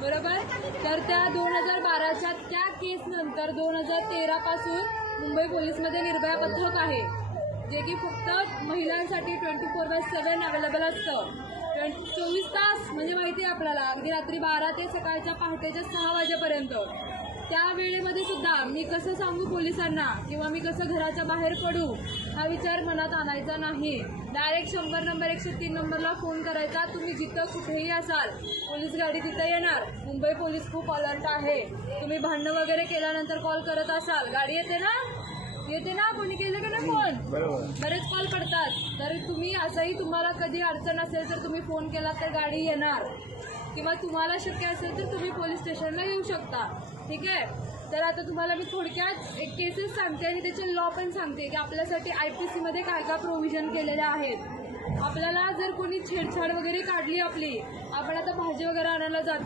बरोबर. तर त्या 2012च्या त्या केस नंतर 2013 पासून मुंबई पोलीसमध्ये निर्भया पथक आहे, जे की फक्त महिलांसाठी 24/7 अवेलेबल असतं. 24 तास म्हणजे माहिती आहे आपल्याला, अगदी रात्री 12 ते सकाळच्या पहाटेच्या 6 वाजेपर्यंत. त्या वेळेमध्ये सुद्धा मी कसं सांगू पोलिसांना किंवा मी कसं घराच्या बाहेर पडू हा विचार मनात आणायचा नाही. डायरेक्ट 100 नंबर 103 नंबरला फोन करायचा. तुम्ही जिथं कुठेही असाल, पोलीस गाडी तिथं येणार. मुंबई पोलीस खूप अलर्ट आहे. तुम्ही भांडणं वगैरे केल्यानंतर कॉल करत असाल, गाडी येते ना, कोणी केलं का नाही फोन, बरेच कॉल करतात. तर तुम्ही असंही तुम्हाला कधी अडचण असेल तर तुम्ही फोन केला तर गाडी येणार, किंवा तुम्हाला शक्य असेल तर तुम्ही पोलीस स्टेशनला येऊ शकता. ठीक आहे. तर आता तुम्हाला मी थोडक्यात एक केसेस सांगते आणि त्याचे लॉ पण सांगते की आपल्यासाठी IPC मध्ये काय काय प्रोव्हिजन केलेले आहेत. आपल्याला जर कोणी छेडछाड वगैरे काढली आपली, आपण आता भाजी वगैरे आणायला जातो.